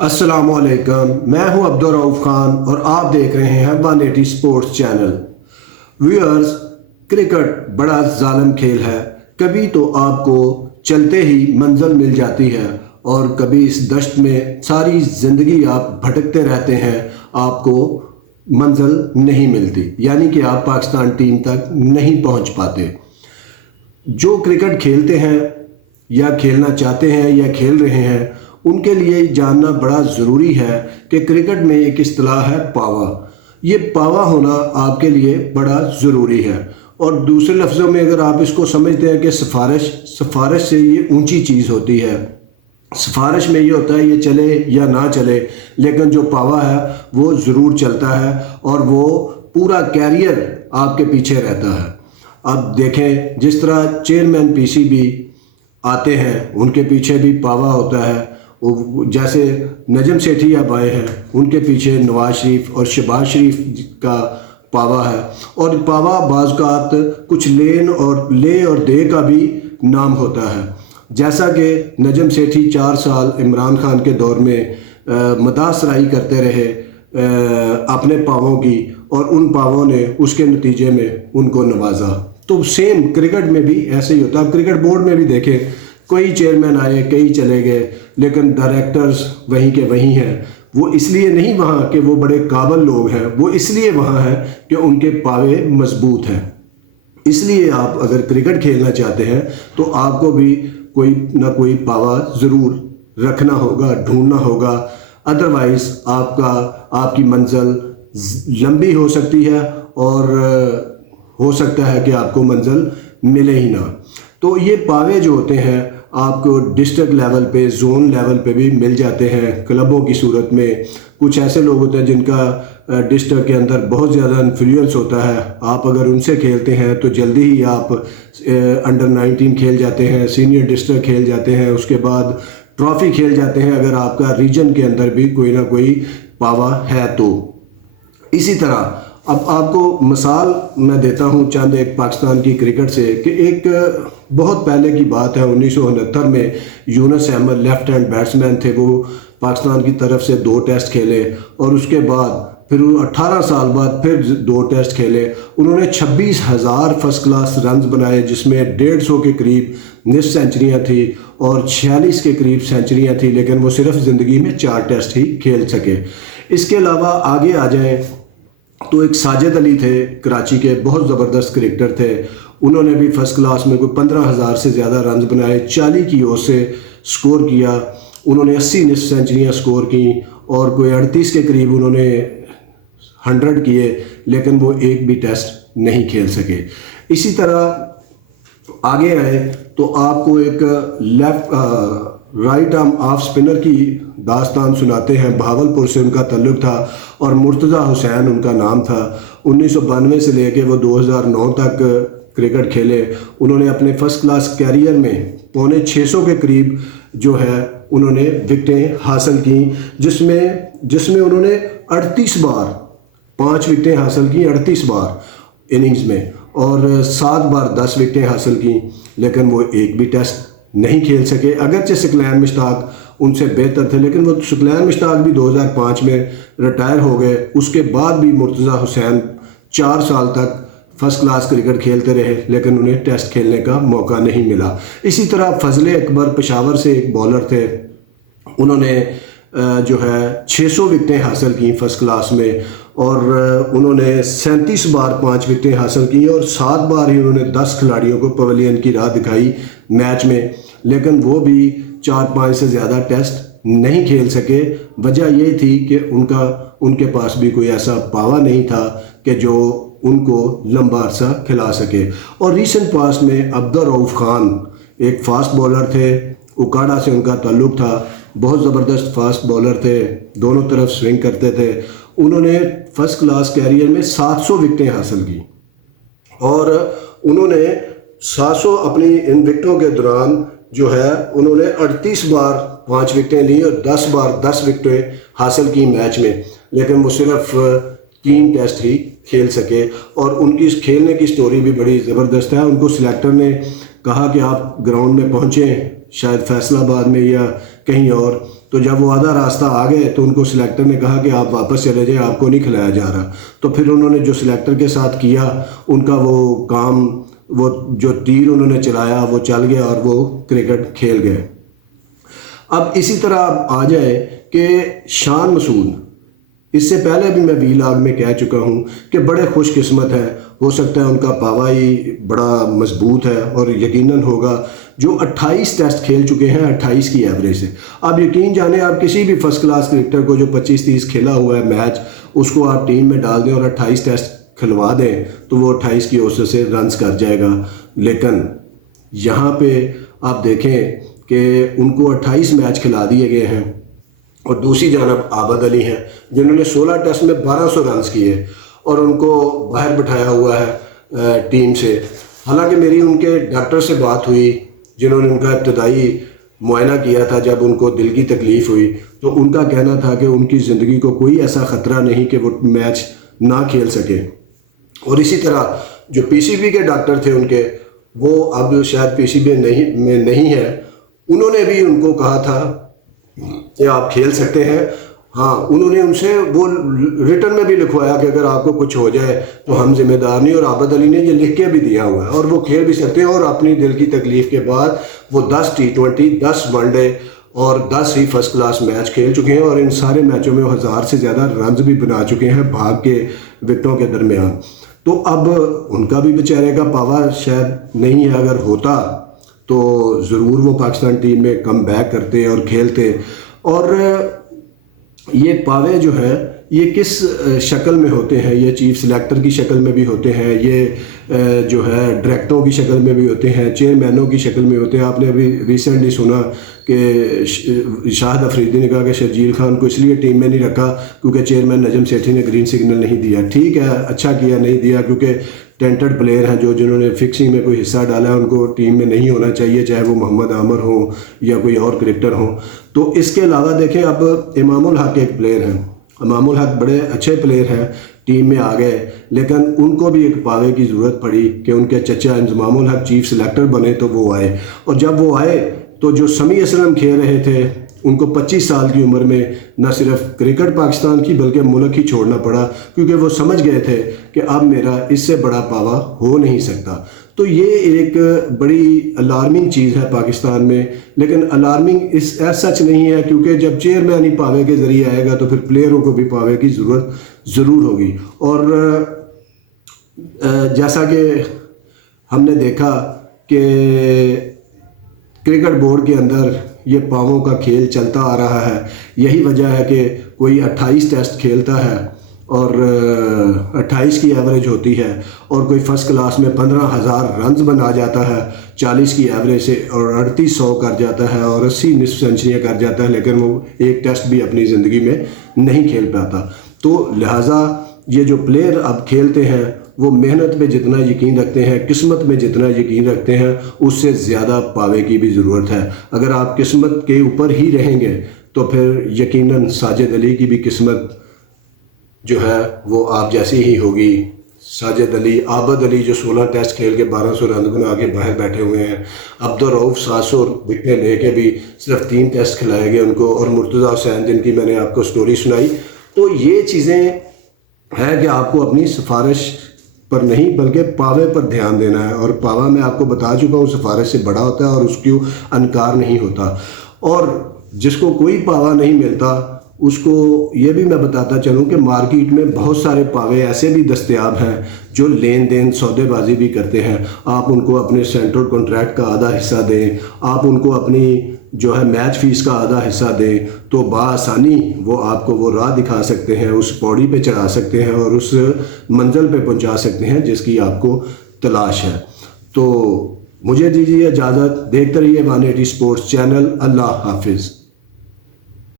السلام علیکم، میں ہوں عبدالرؤف خان اور آپ دیکھ رہے ہیں 180 سپورٹس چینل۔ ویورز، کرکٹ بڑا ظالم کھیل ہے۔ کبھی تو آپ کو چلتے ہی منزل مل جاتی ہے اور کبھی اس دشت میں ساری زندگی آپ بھٹکتے رہتے ہیں، آپ کو منزل نہیں ملتی، یعنی کہ آپ پاکستان ٹیم تک نہیں پہنچ پاتے۔ جو کرکٹ کھیلتے ہیں یا کھیلنا چاہتے ہیں یا کھیل رہے ہیں، ان کے لیے جاننا بڑا ضروری ہے کہ کرکٹ میں ایک اصطلاح ہے پاوا۔ یہ پاوا ہونا آپ کے لیے بڑا ضروری ہے، اور دوسرے لفظوں میں اگر آپ اس کو سمجھتے ہیں کہ سفارش سے یہ اونچی چیز ہوتی ہے۔ سفارش میں یہ ہوتا ہے یہ چلے یا نہ چلے، لیکن جو پاوا ہے وہ ضرور چلتا ہے اور وہ پورا کیریئر آپ کے پیچھے رہتا ہے۔ اب دیکھیں، جس طرح چیئرمین پی سی بی آتے ہیں ان کے پیچھے بھی پاوا ہوتا ہے، جیسے نجم سیٹھی اب آئے ہیں ان کے پیچھے نواز شریف اور شہباز شریف کا پاوا ہے، اور پاوا بعض اوقات کچھ لے اور دے کا بھی نام ہوتا ہے۔ جیسا کہ نجم سیٹھی 4 سال عمران خان کے دور میں مداح سرائی کرتے رہے اپنے پاووں کی، اور ان پاووں نے اس کے نتیجے میں ان کو نوازا۔ تو سیم کرکٹ میں بھی ایسے ہی ہوتا ہے۔ اب کرکٹ بورڈ میں بھی دیکھیں، کوئی چیئرمین آئے، کئی چلے گئے، لیکن ڈائریکٹرز وہیں کے وہیں ہیں۔ وہ اس لیے نہیں وہاں کہ وہ بڑے قابل لوگ ہیں، وہ اس لیے وہاں ہیں کہ ان کے پاوے مضبوط ہیں۔ اس لیے آپ اگر کرکٹ کھیلنا چاہتے ہیں تو آپ کو بھی کوئی نہ کوئی پاوا ضرور رکھنا ہوگا، ڈھونڈنا ہوگا، ادروائز آپ کی منزل لمبی ہو سکتی ہے اور ہو سکتا ہے کہ آپ کو منزل ملے ہی نہ۔ تو یہ پاوے جو ہوتے ہیں آپ کو ڈسٹرکٹ لیول پہ، زون لیول پہ بھی مل جاتے ہیں کلبوں کی صورت میں۔ کچھ ایسے لوگ ہوتے ہیں جن کا ڈسٹرکٹ کے اندر بہت زیادہ انفلوئنس ہوتا ہے، آپ اگر ان سے کھیلتے ہیں تو جلدی ہی آپ انڈر 19 کھیل جاتے ہیں، سینئر ڈسٹرکٹ کھیل جاتے ہیں، اس کے بعد ٹرافی کھیل جاتے ہیں اگر آپ کا ریجن کے اندر بھی کوئی نہ کوئی پاوا ہے تو۔ اسی طرح اب آپ کو مثال میں دیتا ہوں چند ایک پاکستان کی کرکٹ سے، کہ ایک بہت پہلے کی بات ہے، 1969 میں یونس احمد لیفٹ ہینڈ بیٹسمین تھے، وہ پاکستان کی طرف سے 2 ٹیسٹ کھیلے، اور اس کے بعد پھر 18 سال بعد پھر 2 ٹیسٹ کھیلے۔ انہوں نے 26,000 فرسٹ کلاس رنز بنائے، جس میں 150 کے قریب نصف سینچریاں تھیں اور 46 کے قریب سینچریاں تھیں، لیکن وہ صرف زندگی میں 4 ٹیسٹ ہی کھیل سکے۔ اس کے علاوہ آگے آ جائیں تو ایک ساجد علی تھے، کراچی کے، بہت زبردست کرکٹر تھے۔ انہوں نے بھی فرسٹ کلاس میں کوئی 15,000 سے زیادہ رنز بنائے، 40 کی اوور سے سکور کیا۔ انہوں نے 80 نصف سینچریاں سکور کیں اور کوئی 38 کے قریب انہوں نے 100 کیے، لیکن وہ ایک بھی ٹیسٹ نہیں کھیل سکے۔ اسی طرح آگے آئے تو آپ کو ایک رائٹ آرم آف سپنر کی داستان سناتے ہیں۔ بہاولپور سے ان کا تعلق تھا اور مرتضیٰ حسین ان کا نام تھا۔ 1992 سے لے کے وہ 2009 تک کرکٹ کھیلے۔ انہوں نے اپنے فرسٹ کلاس کیریئر میں 650 کے قریب جو ہے انہوں نے وکٹیں حاصل کیں، جس میں انہوں نے 38 بار 5 وکٹیں حاصل کیں، 38 بار اننگز میں، اور 7 بار 10 وکٹیں حاصل کیں، لیکن وہ ایک بھی ٹیسٹ نہیں کھیل سکے۔ اگرچہ ثقلین مشتاق ان سے بہتر تھے، لیکن وہ ثقلین مشتاق بھی 2005 میں ریٹائر ہو گئے۔ اس کے بعد بھی مرتضیٰ حسین 4 سال تک فرسٹ کلاس کرکٹ کھیلتے رہے، لیکن انہیں ٹیسٹ کھیلنے کا موقع نہیں ملا۔ اسی طرح فضل اکبر پشاور سے ایک بولر تھے، انہوں نے جو ہے 600 وکٹیں حاصل کیں فرسٹ کلاس میں، اور انہوں نے 37 بار 5 وکٹیں حاصل کی، اور 7 بار ہی انہوں نے 10 کھلاڑیوں کو پویلین کی راہ دکھائی میچ میں، لیکن وہ بھی 4-5 سے زیادہ ٹیسٹ نہیں کھیل سکے۔ وجہ یہ تھی کہ ان کے پاس بھی کوئی ایسا پاوا نہیں تھا کہ جو ان کو لمبا عرصہ کھلا سکے۔ اور ریسنٹ پاسٹ میں عبدالرؤف خان ایک فاسٹ بولر تھے، اکاڑا سے ان کا تعلق تھا، بہت زبردست فاسٹ بولر تھے، دونوں طرف سوئنگ کرتے تھے۔ انہوں نے فرسٹ کلاس کیریئر میں 700 وکٹیں حاصل کی، اور انہوں نے 700 اپنی ان وکٹوں کے دوران جو ہے انہوں نے 38 بار 5 وکٹیں لیں اور 10 بار 10 وکٹیں حاصل کی میچ میں، لیکن وہ صرف 3 ٹیسٹ ہی کھیل سکے۔ اور ان کی کھیلنے کی سٹوری بھی بڑی زبردست ہے۔ ان کو سلیکٹر نے کہا کہ آپ گراؤنڈ میں پہنچیں، شاید فیصل آباد میں یا کہیں اور، تو جب وہ آدھا راستہ آ گئے تو ان کو سلیکٹر نے کہا کہ آپ واپس چلے جائیں، آپ کو نہیں کھلایا جا رہا. تو پھر انہوں نے جو سلیکٹر کے ساتھ کیا، ان کا وہ کام، وہ جو تیر انہوں نے چلایا وہ چل گیا اور وہ کرکٹ کھیل گئے. اب اسی طرح آپ آ جائیں کہ شان مسعود، اس سے پہلے بھی میں وی لاگ میں کہہ چکا ہوں کہ بڑے خوش قسمت ہے. ہو سکتا ہے ان کا پاوا ہی بڑا مضبوط ہے، اور یقیناً ہوگا. جو 28 ٹیسٹ کھیل چکے ہیں 28 کی ایوریج سے. آپ یقین جانیں، آپ کسی بھی فرسٹ کلاس کرکٹر کو جو 25-30 کھیلا ہوا ہے میچ، اس کو آپ ٹیم میں ڈال دیں اور 28 ٹیسٹ کھلوا دیں تو وہ 28 کی اوسط سے رنز کر جائے گا. لیکن یہاں پہ آپ دیکھیں کہ ان کو 28 میچ کھلا دیے گئے ہیں، اور دوسری جانب عابد علی ہیں جنہوں نے 16 ٹیسٹ میں 1200 رنز کیے اور ان کو باہر بٹھایا ہوا ہے ٹیم سے. حالانکہ میری ان کے ڈاکٹر سے بات ہوئی جنہوں نے ان کا ابتدائی معائنہ کیا تھا جب ان کو دل کی تکلیف ہوئی، تو ان کا کہنا تھا کہ ان کی زندگی کو کوئی ایسا خطرہ نہیں کہ وہ میچ نہ کھیل سکے. اور اسی طرح جو پی سی بی کے ڈاکٹر تھے ان کے، وہ اب شاید پی سی بی میں نہیں ہے، انہوں نے بھی ان کو کہا تھا کہ آپ کھیل سکتے ہیں. ہاں، انہوں نے ان سے وہ ریٹن میں بھی لکھوایا کہ اگر آپ کو کچھ ہو جائے تو ہم ذمہ دار نہیں، اور عابد علی نے یہ لکھ کے بھی دیا ہوا ہے، اور وہ کھیل بھی سکتے ہیں. اور اپنی دل کی تکلیف کے بعد وہ 10 T20، 10 ون ڈے اور 10 ہی فرسٹ کلاس میچ کھیل چکے ہیں، اور ان سارے میچوں میں 1000 سے زیادہ رنز بھی بنا چکے ہیں بھاگ کے وکٹوں کے درمیان. تو اب ان کا بھی بیچارے کا پاور شاید نہیں ہے، اگر ہوتا تو ضرور وہ پاکستان ٹیم میں کم بیک کرتے اور کھیلتے. اور یہ پاوے جو ہیں یہ کس شکل میں ہوتے ہیں؟ یہ چیف سلیکٹر کی شکل میں بھی ہوتے ہیں، یہ جو ہے ڈائریکٹروں کی شکل میں بھی ہوتے ہیں، چیئرمینوں کی شکل میں ہوتے ہیں. آپ نے ابھی ریسنٹلی سنا کہ شاہد افریدی نے کہا کہ شرجیل خان کو اس لیے ٹیم میں نہیں رکھا کیونکہ چیئرمین نجم سیٹھی نے گرین سگنل نہیں دیا. ٹھیک ہے، اچھا کیا نہیں دیا، کیونکہ ٹینٹڈ پلیئر ہیں جنہوں نے فکسنگ میں کوئی حصہ ڈالا ہے، ان کو ٹیم میں نہیں ہونا چاہیے، چاہے وہ محمد عامر ہوں یا کوئی اور کرکٹر ہوں. تو اس کے علاوہ دیکھیں، اب امام الحق ایک پلیئر ہیں، امام الحق بڑے اچھے پلیئر ہیں، ٹیم میں آ گئے، لیکن ان کو بھی ایک پاوے کی ضرورت پڑی کہ ان کے چچا امام الحق چیف سلیکٹر بنے تو وہ آئے. اور جب وہ آئے تو جو سمیع اسلم کھیل رہے تھے، ان کو 25 سال کی عمر میں نہ صرف کرکٹ پاکستان کی بلکہ ملک ہی چھوڑنا پڑا، کیونکہ وہ سمجھ گئے تھے کہ اب میرا اس سے بڑا پاوا ہو نہیں سکتا. تو یہ ایک بڑی الارمنگ چیز ہے پاکستان میں. لیکن الارمنگ اس سچ نہیں ہے، کیونکہ جب چیئرمین ہی پاوے کے ذریعے آئے گا تو پھر پلیئروں کو بھی پاوے کی ضرورت ضرور ہوگی. اور جیسا کہ ہم نے دیکھا کہ کرکٹ بورڈ کے اندر یہ پاووں کا کھیل چلتا آ رہا ہے. یہی وجہ ہے کہ کوئی 28 ٹیسٹ کھیلتا ہے اور 28 کی ایوریج ہوتی ہے، اور کوئی فرسٹ کلاس میں 15,000 رنز بنا جاتا ہے 40 کی ایوریج سے، اور 3800 کر جاتا ہے اور 80 نصف سینچریاں کر جاتا ہے، لیکن وہ ایک ٹیسٹ بھی اپنی زندگی میں نہیں کھیل پاتا. تو لہٰذا یہ جو پلیئر اب کھیلتے ہیں وہ محنت میں جتنا یقین رکھتے ہیں، قسمت میں جتنا یقین رکھتے ہیں، اس سے زیادہ پاوے کی بھی ضرورت ہے. اگر آپ قسمت کے اوپر ہی رہیں گے تو پھر یقیناً ساجد علی کی بھی قسمت جو ہے وہ آپ جیسی ہی ہوگی. ساجد علی، عابد علی جو 16 ٹیسٹ کھیل کے 1200 رن بنا کے باہر بیٹھے ہوئے ہیں، عبدالرؤف 700 وکٹیں لے کے بھی صرف 3 ٹیسٹ کھلائے گئے ان کو، اور مرتضیٰ حسین جن کی میں نے آپ کو سٹوری سنائی. تو یہ چیزیں ہیں کہ آپ کو اپنی سفارش پر نہیں بلکہ پاوے پر دھیان دینا ہے. اور پاوا میں آپ کو بتا چکا ہوں سفارش سے بڑا ہوتا ہے اور اس کو انکار نہیں ہوتا. اور جس کو کوئی پاوا نہیں ملتا اس کو یہ بھی میں بتاتا چلوں کہ مارکیٹ میں بہت سارے پاوے ایسے بھی دستیاب ہیں جو لین دین سودے بازی بھی کرتے ہیں. آپ ان کو اپنے سینٹرل کانٹریکٹ کا آدھا حصہ دیں، آپ ان کو اپنی جو ہے میچ فیس کا آدھا حصہ دیں، تو بآسانی وہ آپ کو وہ راہ دکھا سکتے ہیں، اس پوڑی پہ چڑھا سکتے ہیں اور اس منزل پہ پہنچا سکتے ہیں جس کی آپ کو تلاش ہے. تو مجھے دیجیے اجازت، دیکھتے رہیے 180 اسپورٹس چینل. اللہ حافظ.